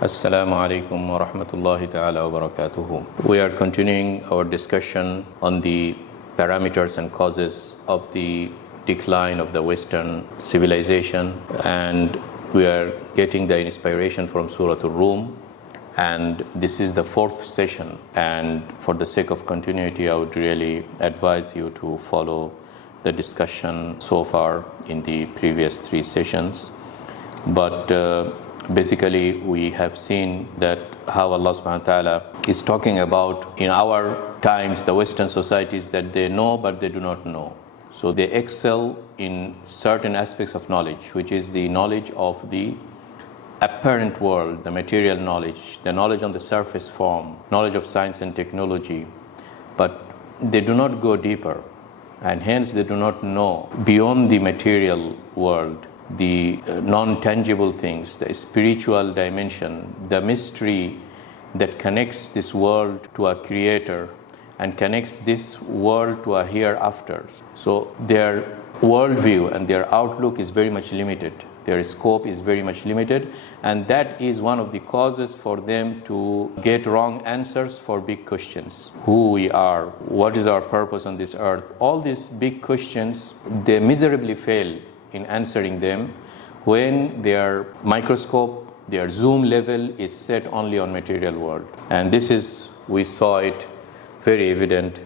Assalamu alaikum wa rahmatullahi ta'ala wa barakatuhu. We are continuing our discussion on the parameters and causes of the decline of the Western civilization, and we are getting the inspiration from Surah Ar Rum, and this is the fourth session, and for the sake of continuity I would really advise you to follow the discussion so far in the previous three sessions. But basically we have seen that how Allah subhanahu wa ta'ala is talking about in our times the Western societies that they know but they do not know. So they excel in certain aspects of knowledge, which is the knowledge of the apparent world, the material knowledge, the knowledge on the surface form, knowledge of science and technology, but they do not go deeper, and hence they do not know beyond the material world the non-tangible things, the spiritual dimension, the mystery that connects this world to a creator and connects this world to a hereafter. So their worldview and their outlook is very much limited. Their scope is very much limited, and that is one of the causes for them to get wrong answers for big questions. Who we are, what is our purpose on this earth, all these big questions, they miserably fail in answering them when their microscope, their zoom level is set only on material world. And this is, we saw it very evident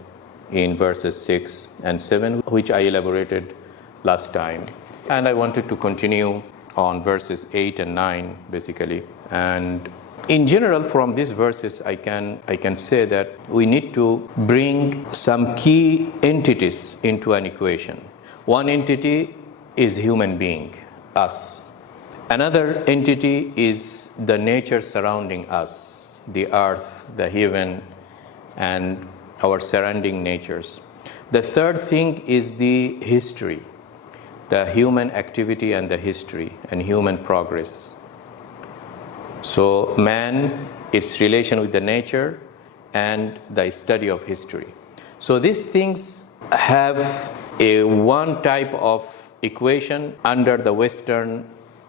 in verses 6 and 7, which I elaborated last time. And I wanted to continue on verses 8 and 9 basically. And in general, from these verses I can say that we need to bring some key entities into an equation. One entity is human being, us. Another entity is the nature surrounding us, the earth, the heaven, and our surrounding natures. The third thing is the history, the human activity and the history and human progress. So man, its relation with the nature and the study of history. So these things have a one type of equation under the Western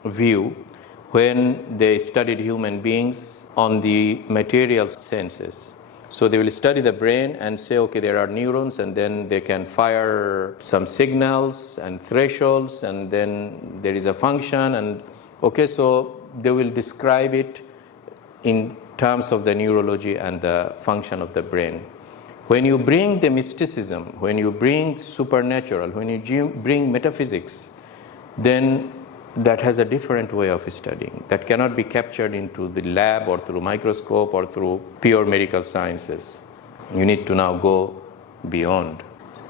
view when they studied human beings on the material senses. So they will study the brain and say, okay, there are neurons, and then they can fire some signals and thresholds, and then there is a function, and okay, so they will describe it in terms of the neurology and the function of the brain. When you bring the mysticism, when you bring supernatural, when you bring metaphysics, then that has a different way of studying. That cannot be captured into the lab or through microscope or through pure medical sciences. You need to now go beyond.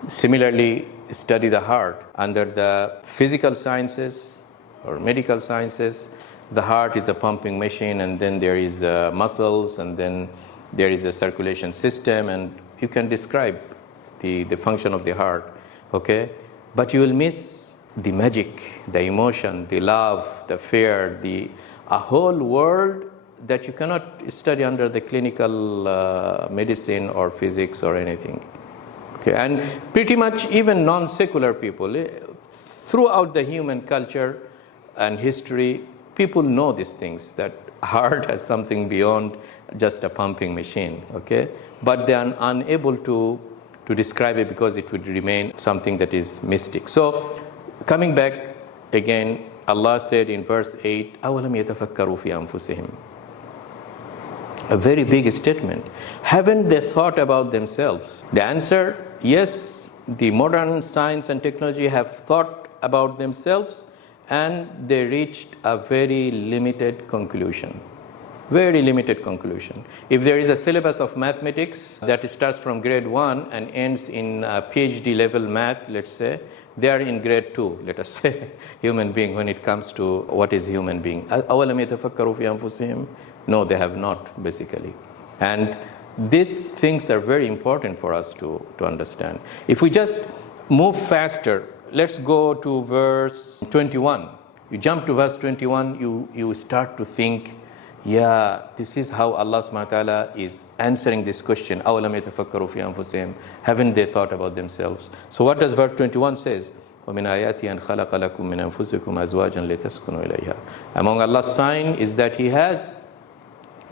Similarly, study the heart. Under the physical sciences or medical sciences, the heart is a pumping machine, and then there is muscles, and then there is a circulation system, and you can describe the function of the heart, okay? But you will miss the magic, the emotion, the love, the fear, a whole world that you cannot study under the clinical medicine or physics or anything. Okay, and pretty much even non-secular people, throughout the human culture and history, people know these things, that heart has something beyond just a pumping machine, okay? But they are unable to describe it because it would remain something that is mystic. So coming back again, Allah said in verse 8, أَوَلَمْ يَتَفَكَّرُوا فِي أَنفُسِهِمْ. A very big statement. Haven't they thought about themselves? The answer, yes, the modern science and technology have thought about themselves, and they reached a very limited conclusion. Very limited conclusion. If there is a syllabus of mathematics that starts from grade 1 and ends in PhD level math, let's say, they are in grade 2, let us say, human being, when it comes to what is human being. أَوَلَمْ يَتَفَكَّرُوا فِي أَنفُسِهِمْ? No, they have not, basically. And these things are very important for us to understand. If we just move faster, let's go to verse 21. You jump to verse 21, you start to think, yeah, this is how Allah subhanahu wa ta'ala is answering this question. أَوَلَمْ يَتَفَكَّرُوا فِي أَنفُسِهِمْ? Haven't they thought about themselves? So what does verse 21 says? وَمِنْ آيَاتِهِ أَنْ خَلَقَ لَكُم مِّنْ أَنفُسِكُمْ أَزْوَاجًا لِتَسْكُنُوا إِلَيْهَا. Among Allah's sign is that He has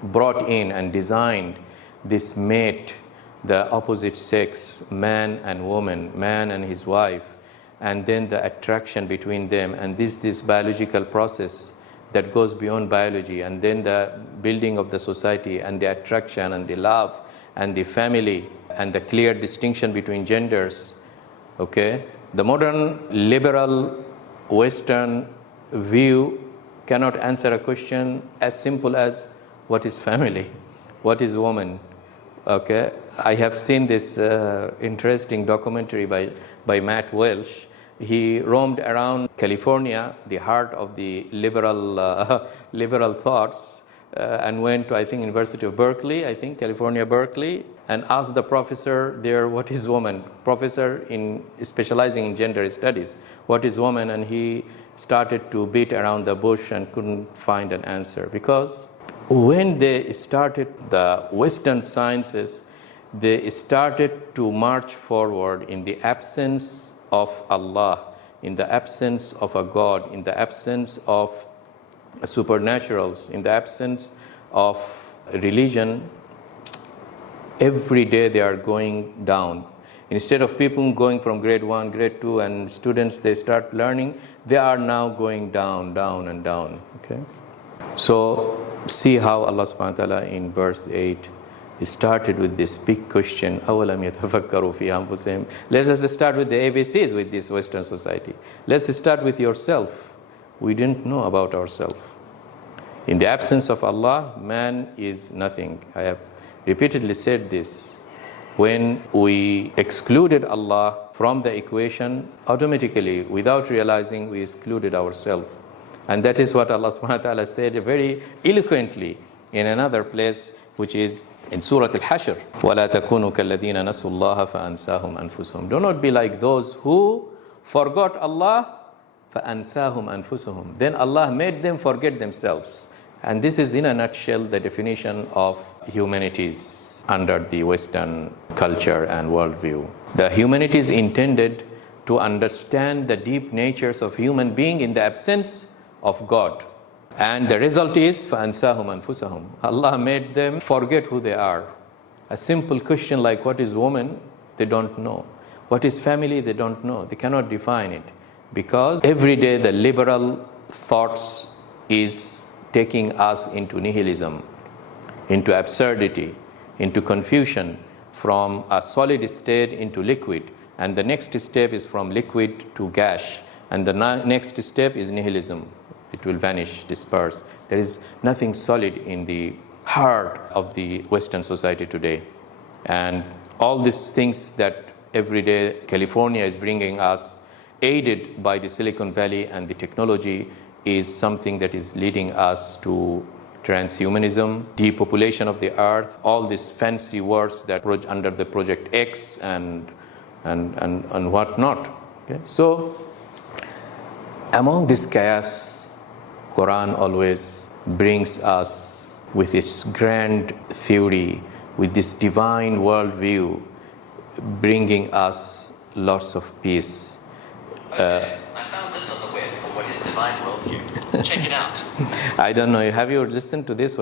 brought in and designed this mate, the opposite sex, man and woman, man and his wife, and then the attraction between them, and this biological process that goes beyond biology, and then the building of the society and the attraction and the love and the family and the clear distinction between genders. Okay, the modern liberal Western view cannot answer a question as simple as what is family, what is woman. Okay, I have seen this interesting documentary by Matt Welsh. He roamed around California, the heart of the liberal thoughts, and went to, I think, University of Berkeley, California, Berkeley, and asked the professor there, what is woman? Professor specializing in gender studies, what is woman? And he started to beat around the bush and couldn't find an answer. Because when they started the Western sciences, they started to march forward in the absence of Allah, in the absence of a God, in the absence of supernaturals, in the absence of religion. Every day they are going down. Instead of people going from grade 1, grade 2, and students, they start learning, they are now going down, down, and down. Okay? So see how Allah subhanahu wa ta'ala in verse 8 started with this big question. أَوَلَمْ يَتَفَكَّرُوا فِي أَنفُسِهِمْ. Let us start with the ABCs with this Western society. Let's start with yourself. We didn't know about ourselves. In the absence of Allah, man is nothing. I have repeatedly said this. When we excluded Allah from the equation, automatically, without realizing, we excluded ourselves. And that is what Allah subhanahu wa ta'ala said very eloquently in another place, which is in Surah Al-Hashr. وَلَا تَكُونُوا كَالَّذِينَ نَسُوا اللَّهَ فَأَنْسَاهُمْ أَنفُسَهُمْ. Do not be like those who forgot Allah, فَأَنْسَاهُمْ أَنفُسَهُمْ. Then Allah made them forget themselves. And this is in a nutshell the definition of humanities under the Western culture and worldview. The humanities intended to understand the deep natures of human being in the absence of God. And the result is فَأَنْسَاهُمْ أَنفُسَهُمْ. Allah made them forget who they are. A simple question like what is woman, they don't know. What is family, they don't know. They cannot define it. Because every day the liberal thoughts is taking us into nihilism, into absurdity, into confusion, from a solid state into liquid. And the next step is from liquid to gas. And the next step is nihilism. It will vanish, disperse. There is nothing solid in the heart of the Western society today. And all these things that every day California is bringing us, aided by the Silicon Valley and the technology, is something that is leading us to transhumanism, depopulation of the earth, all these fancy words that under the Project X and whatnot. Okay? So among this chaos, Quran always brings us with its grand theory, with this divine worldview, bringing us lots of peace. Okay, I found this on the web for what is divine worldview. Check it out. I don't know. Have you listened to this?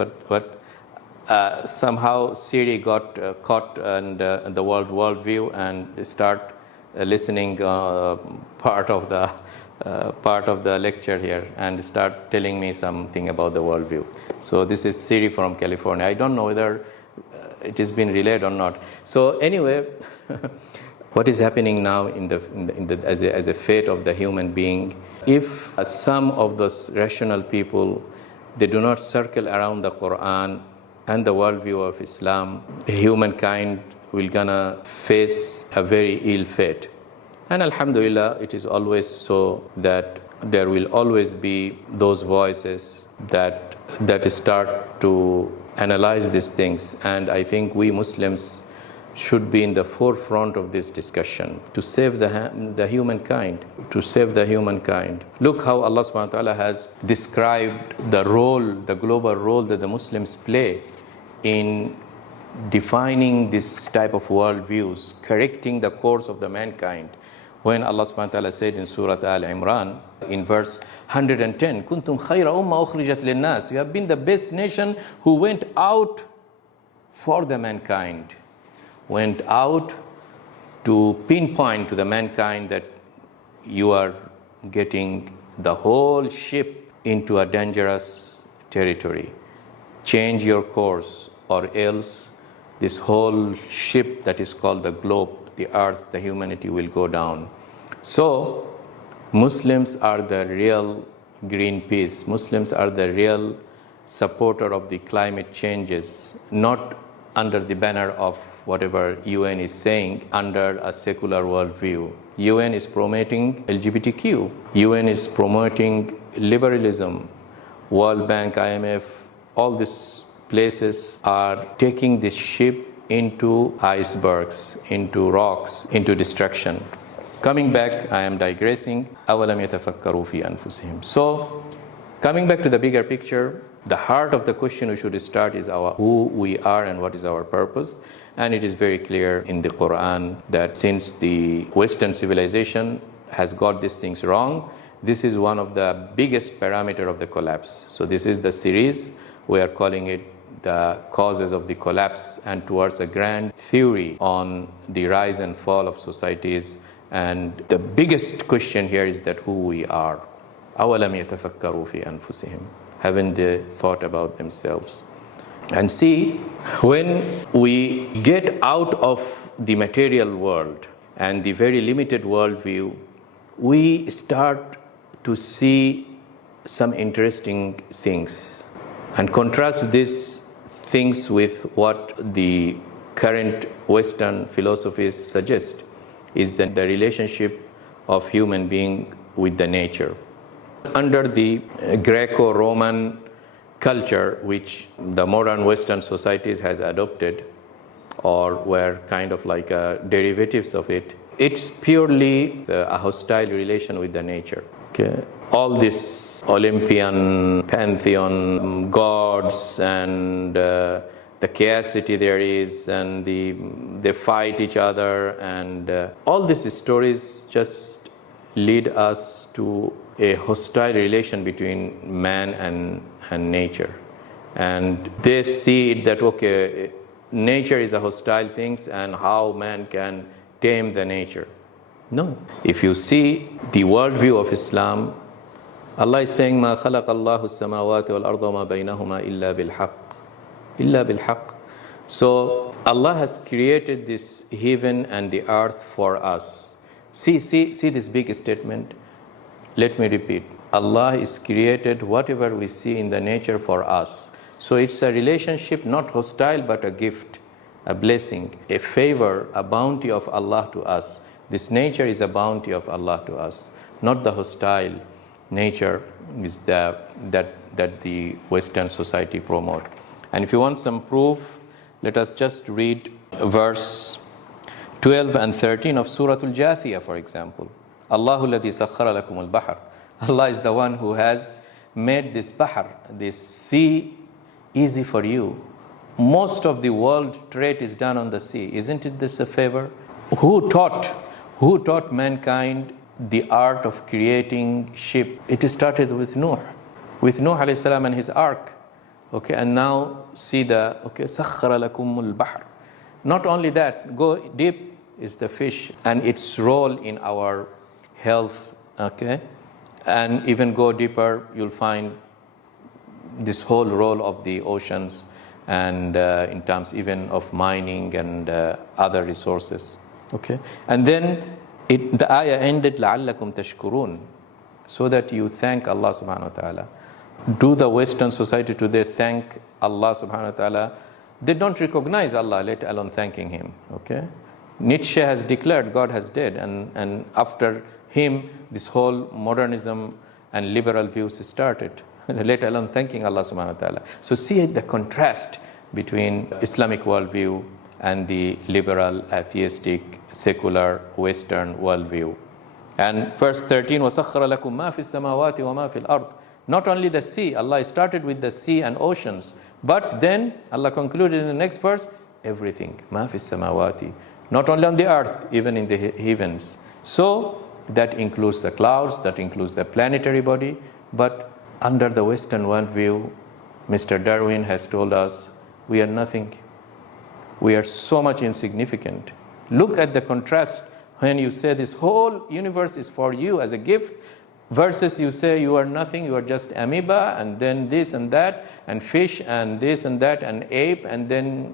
Somehow Siri got caught in the worldview and start listening part of the lecture here and start telling me something about the worldview. So this is Siri from California. I don't know whether it has been relayed or not. So anyway, what is happening now as a fate of the human being? If some of those rational people, they do not circle around the Quran and the worldview of Islam, humankind will gonna face a very ill fate. And alhamdulillah, it is always so that there will always be those voices that start to analyze these things. And I think we Muslims should be in the forefront of this discussion to save the humankind, to save the humankind. Look how Allah subhanahu wa ta'ala has described the role, the global role that the Muslims play in defining this type of worldviews, correcting the course of the mankind. When Allah subhanahu wa ta'ala said in Surah Al Imran, in verse 110, Kuntum khayra umma ukhrijat linnas. You have been the best nation who went out for the mankind. Went out to pinpoint to the mankind that you are getting the whole ship into a dangerous territory. Change your course, or else this whole ship that is called the globe, the earth, the humanity will go down. So Muslims are the real Greenpeace. Muslims are the real supporter of the climate changes, not under the banner of whatever UN is saying, under a secular worldview. UN is promoting LGBTQ. UN is promoting liberalism. World Bank, IMF, all these places are taking this ship into icebergs, into rocks, into destruction. Coming back, I am digressing. أَوَلَمْ يَتَفَكَّرُوا فِي أَنفُسِهِمْ. So, coming back to the bigger picture, the heart of the question we should start is who we are and what is our purpose. And it is very clear in the Qur'an that since the Western civilization has got these things wrong, this is one of the biggest parameter of the collapse. So this is the series. We are calling it the causes of the collapse, and towards a grand theory on the rise and fall of societies. And the biggest question here is that who we are. أَوَلَمْ يَتَفَكَّرُوا فِي أَنفُسِهِمْ. Haven't they thought about themselves? And see, when we get out of the material world and the very limited worldview, we start to see some interesting things. And contrast these things with what the current Western philosophies suggest, is that the relationship of human being with the nature. Under the Greco-Roman culture, which the modern Western societies has adopted, or were kind of like derivatives of it, it's purely a hostile relation with the nature. Okay. All this Olympian pantheon, gods, and the chaosity there is, and they fight each other, and all these stories just lead us to a hostile relation between man and nature. And they see it that, okay, nature is a hostile thing, and how man can tame the nature. No. If you see the worldview of Islam, Allah is saying, مَا خَلَقَ اللَّهُ السَّمَاوَاتِ وَالْأَرْضَ وَمَا بَيْنَهُمَا إِلَّا بِالْحَقِّ. إِلَّا بِالْحَقِّ. So Allah has created this heaven and the earth for us. See this big statement. Let me repeat. Allah is created whatever we see in the nature for us. So it's a relationship, not hostile, but a gift, a blessing, a favor, a bounty of Allah to us. This nature is a bounty of Allah to us, not the hostile nature is that the Western society promote. And if you want some proof, let us just read verse 12 and 13 of Surah Al-Jathiyah, for example. Allahu alladhi sakhara lakum al-bahr. Allah is the one who has made this bahr, this sea, easy for you. Most of the world trade is done on the sea. Isn't it this a favor? Who taught mankind the art of creating ship? It started with Nuh alayhi salam and his ark. Okay, and now see sakhara lakum al-bahr. Not only that, go deep is the fish and its role in our health. Okay, and even go deeper, you'll find this whole role of the oceans, and in terms even of mining and other resources. Okay, and then the ayah ended لَعَلَّكُمْ تَشْكُرُونَ, so that you thank Allah subhanahu wa ta'ala. Do the Western society today thank Allah subhanahu wa ta'ala? They don't recognize Allah, let alone thanking Him. Okay, Nietzsche has declared God has dead, and after him this whole modernism and liberal views started, let alone thanking Allah subhanahu wa ta'ala. So see the contrast between Islamic worldview and the liberal, atheistic, secular, Western worldview. And verse 13, وَسَخَّرَ لَكُم مَا فِي السَّمَاوَاتِ وَمَا فِي الْأَرْضِ. Not only the sea, Allah started with the sea and oceans, but then Allah concluded in the next verse, everything, مَا فِي السَّمَاوَاتِ. Not only on the earth, even in the heavens. So that includes the clouds, that includes the planetary body, but under the Western worldview, Mr. Darwin has told us we are nothing. We are so much insignificant. Look at the contrast when you say this whole universe is for you as a gift, versus you say you are nothing, you are just amoeba, and then this and that, and fish, and this and that, and ape, and then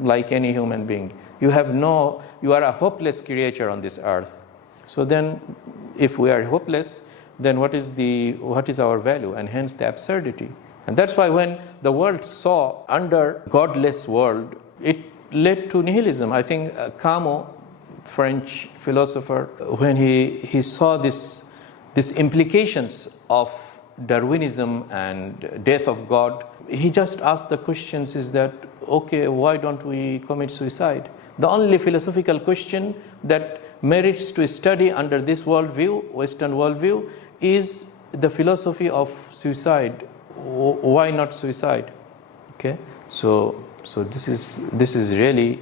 like any human being. You are a hopeless creature on this earth. So then, if we are hopeless, then what is our value? And hence the absurdity. And that's why when the world saw under godless world, it led to nihilism. I think Camus, French philosopher, when he saw these implications of Darwinism and death of God, he just asked the questions is that, okay, why don't we commit suicide? The only philosophical question that merits to study under this worldview, Western worldview, is the philosophy of suicide. Why not suicide? Okay, so this is really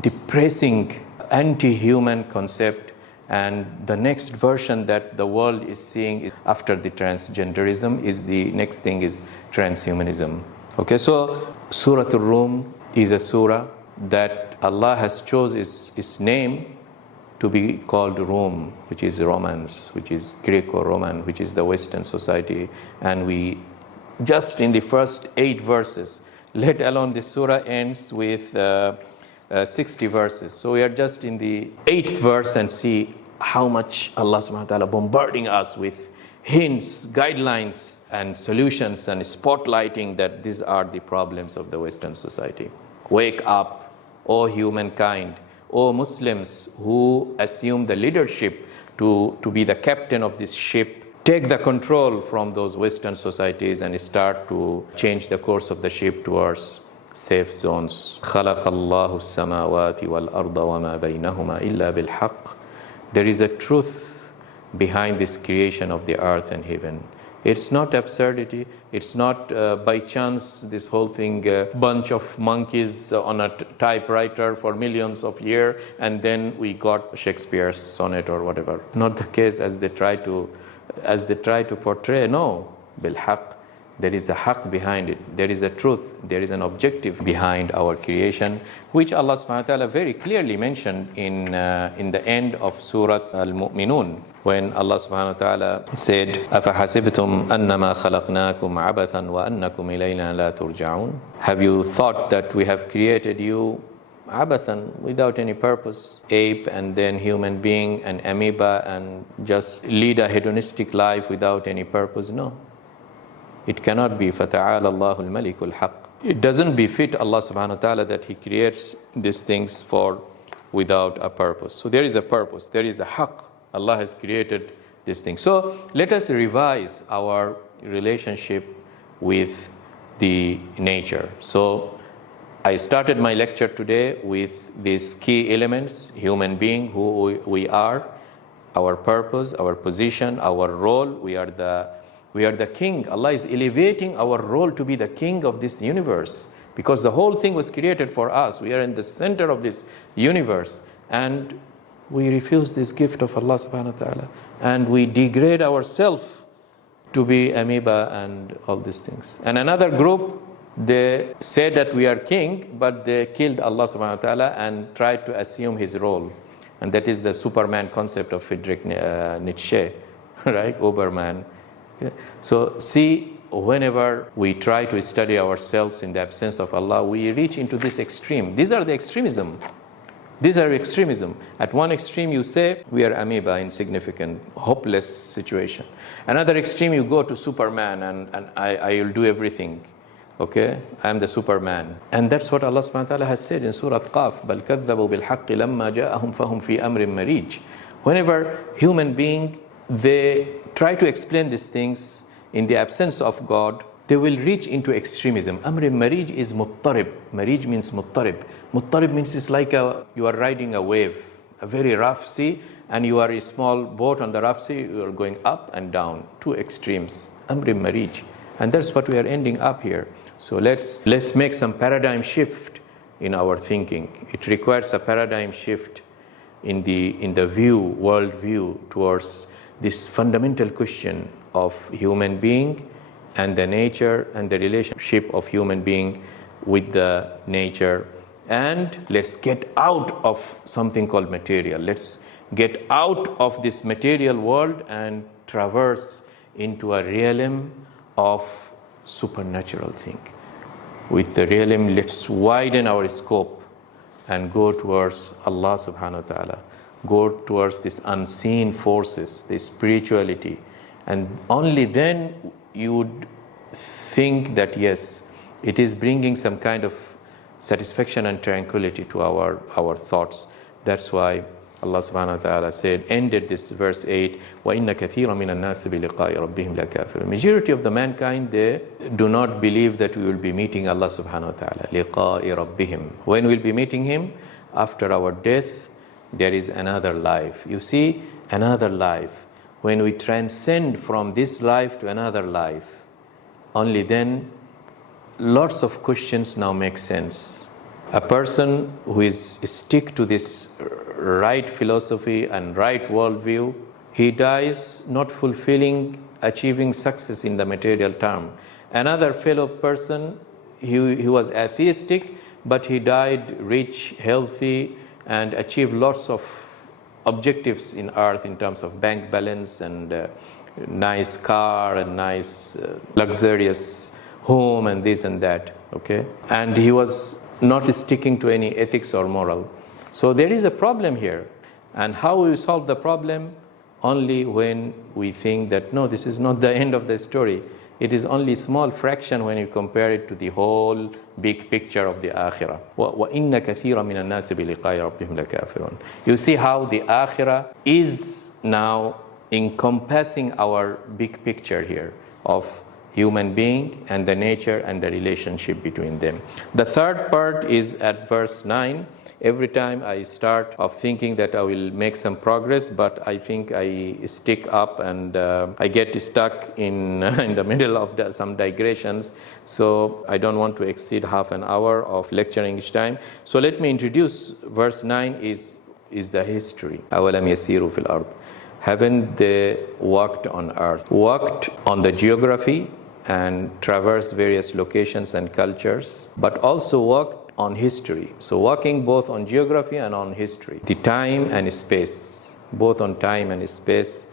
depressing, anti-human concept. And the next version that the world is seeing after the transgenderism is the next thing is transhumanism. Okay, so Surah Ar Rum is a surah that Allah has chosen its name to be called Rome, which is Romance, which is Greco-Roman, which is the Western society. And we just in the first 8 verses, let alone the surah ends with 60 verses. So we are just in the 8th verse and see how much Allah subhanahu wa ta'ala bombarding us with hints, guidelines, and solutions, and spotlighting that these are the problems of the Western society. Wake up, O humankind, O Muslims who assume the leadership to be the captain of this ship. Take the control from those Western societies and start to change the course of the ship towards safe zones. خَلَقَ اللَّهُ السَّمَاوَاتِ وَالْأَرْضَ وَمَا بَيْنَهُمَا إِلَّا بِالْحَقِّ. There is a truth behind this creation of the earth and heaven. It's not absurdity. It's not by chance this whole thing, bunch of monkeys on a typewriter for millions of years, and then we got Shakespeare's sonnet or whatever. Not the case as they try to portray. No, بالحق. There is a haqq behind it. There is a truth. There is an objective behind our creation, which Allah subhanahu wa ta'ala very clearly mentioned in the end of Surah Al-Mu'minun, when Allah subhanahu wa ta'ala said, أَفَحَسِبْتُمْ أَنَّمَا خَلَقْنَاكُمْ عَبَثًا وَأَنَّكُمْ إِلَيْنَا لَا تُرْجَعُونَ. Have you thought that we have created you abathan, without any purpose, ape and then human being and amoeba, and just lead a hedonistic life without any purpose? No. It cannot be. فَتَعَالَى اللَّهُ الْمَلِكُ الْحَقِّ. It doesn't befit Allah subhanahu wa ta'ala that He creates these things without a purpose. So there is a purpose. There is a haqq. Allah has created this thing. So let us revise our relationship with the nature. So I started my lecture today with these key elements: human being, who we are, our purpose, our position, our role. We are the king. Allah is elevating our role to be the king of this universe, because the whole thing was created for us. We are in the center of this universe, and we refuse this gift of Allah subhanahu wa ta'ala, and we degrade ourselves to be amoeba and all these things. And another group, they said that we are king, but they killed Allah subhanahu wa ta'ala and tried to assume his role. And that is the Superman concept of Friedrich Nietzsche, right? Oberman. Okay. So see, whenever we try to study ourselves in the absence of Allah, we reach into this extreme. These are the extremism. These are extremism. At one extreme you say we are amoeba, insignificant, hopeless situation. Another extreme you go to Superman and I will do everything. Okay, I am the Superman. And that's what Allah subhanahu wa ta'ala has said in Surah Qaf. بَلْ كَذَّبُوا بِالْحَقِّ لَمَّا جَاءَهُمْ فَهُمْ فِي أَمْرٍ مَرِيجٍ. Whenever human being, they try to explain these things in the absence of God, they will reach into extremism. Amr marij is muttarib. Marij means muttarib. Muttarib means it's like you are riding a wave, a very rough sea, and you are a small boat on the rough sea, you are going up and down, two extremes. Amr marij. And that's what we are ending up here. So let's make some paradigm shift in our thinking. It requires a paradigm shift in the world view towards this fundamental question of human being and the nature and the relationship of human being with the nature. And let's get out of something called material. Let's get out of this material world and traverse into a realm of supernatural thing. With the realm, let's widen our scope and go towards Allah subhanahu wa ta'ala, go towards these unseen forces, the spirituality. And only then you would think that yes, it is bringing some kind of satisfaction and tranquility to our thoughts. That's why Allah subhanahu wa ta'ala ended this verse 8, وَإِنَّ كَثِيرًا مِنَ النَّاسِ بِلِقَاءِ رَبِّهِمْ لَكَافِرُونَ. Majority of the mankind, they do not believe that we will be meeting Allah subhanahu wa ta'ala. لِقَاءِ رَبِّهِمْ. When we'll be meeting Him? After our death, there is another life. You see, another life. When we transcend from this life to another life, only then lots of questions now make sense. A person who is stick to this right philosophy and right worldview, he dies not fulfilling, achieving success in the material term. Another fellow person, he was atheistic, but he died rich, healthy, and achieved lots of objectives in earth in terms of bank balance and nice car and nice luxurious home and this and that, okay? And he was not sticking to any ethics or moral. So there is a problem here. And how we solve the problem? Only when we think that, no, this is not the end of the story. It is only a small fraction when you compare it to the whole big picture of the akhirah. وَإِنَّ كَثِيرًا مِنَ النَّاسِ بِلِقَاءِ رَبِّهِمْ لَكَافِرُونَ. You see how the akhirah is now encompassing our big picture here of human being and the nature and the relationship between them. The third part is at verse 9. Every time I start of thinking that I will make some progress, but I think I stick up and I get stuck in the middle of some digressions. So I don't want to exceed half an hour of lecturing each time. So let me introduce verse 9 is the history. أَوَلَمْ يَسِيرُوا فِي الْأَرْضِ. Haven't they walked on earth, walked on the geography and traversed various locations and cultures, but also walked on history. So walking both on geography and on history, the time and space, both on time and space.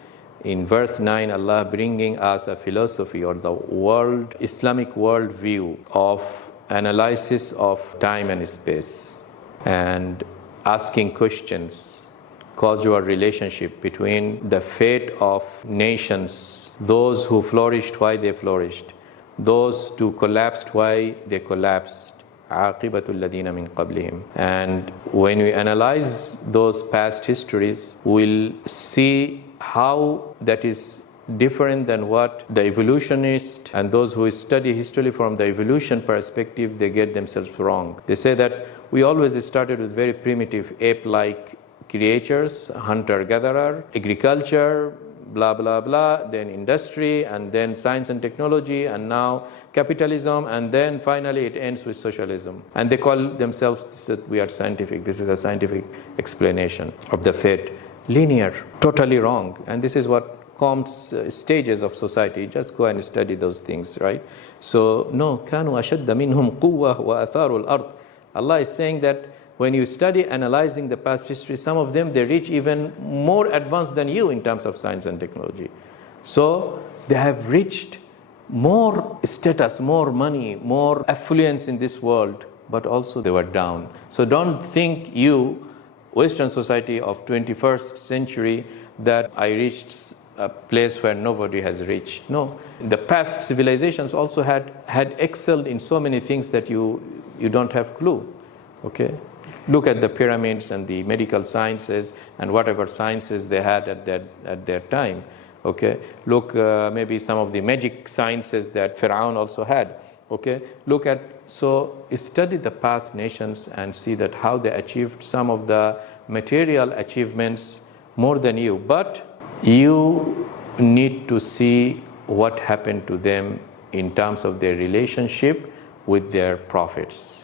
In verse 9, Allah bringing us a philosophy or the world, Islamic world view of analysis of time and space and asking questions, causal relationship between the fate of nations, those who flourished, why they flourished, those who collapsed, why they collapsed, عَاقِبَةُ الَّذِينَ مِنْ قَبْلِهِمْ. And when we analyze those past histories, we'll see how that is different than what the evolutionists and those who study history from the evolution perspective, they get themselves wrong. They say that we always started with very primitive ape-like creatures, hunter-gatherer, agriculture, blah, blah, blah, then industry, and then science and technology, and now capitalism, and then finally it ends with socialism. And they call themselves, we are scientific. This is a scientific explanation of the fate. Linear, totally wrong. And this is what comes stages of society. Just go and study those things, right? So, no, كَانُوا أَشَدَّ مِنْهُمْ قُوَّةً وَأَثَارُوا الْأَرْضِ. Allah is saying that when you study analyzing the past history, some of them, they reach even more advanced than you in terms of science and technology. So they have reached more status, more money, more affluence in this world, but also they were down. So don't think you, Western society of 21st century, that I reached a place where nobody has reached. No, the past civilizations also had excelled in so many things that you don't have clue. Okay. Look at the pyramids and the medical sciences and whatever sciences they had at their time. Okay, look maybe some of the magic sciences that Pharaoh also had. Okay, look at, so study the past nations and see that how they achieved some of the material achievements more than you. But you need to see what happened to them in terms of their relationship with their prophets.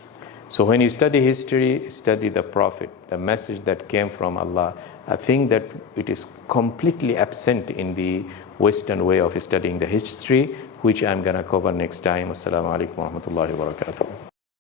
So when you study history, study the Prophet, the message that came from Allah. I think that it is completely absent in the Western way of studying the history, which I'm going to cover next time. Assalamu alaikum wa rahmatullahi wa barakatuh.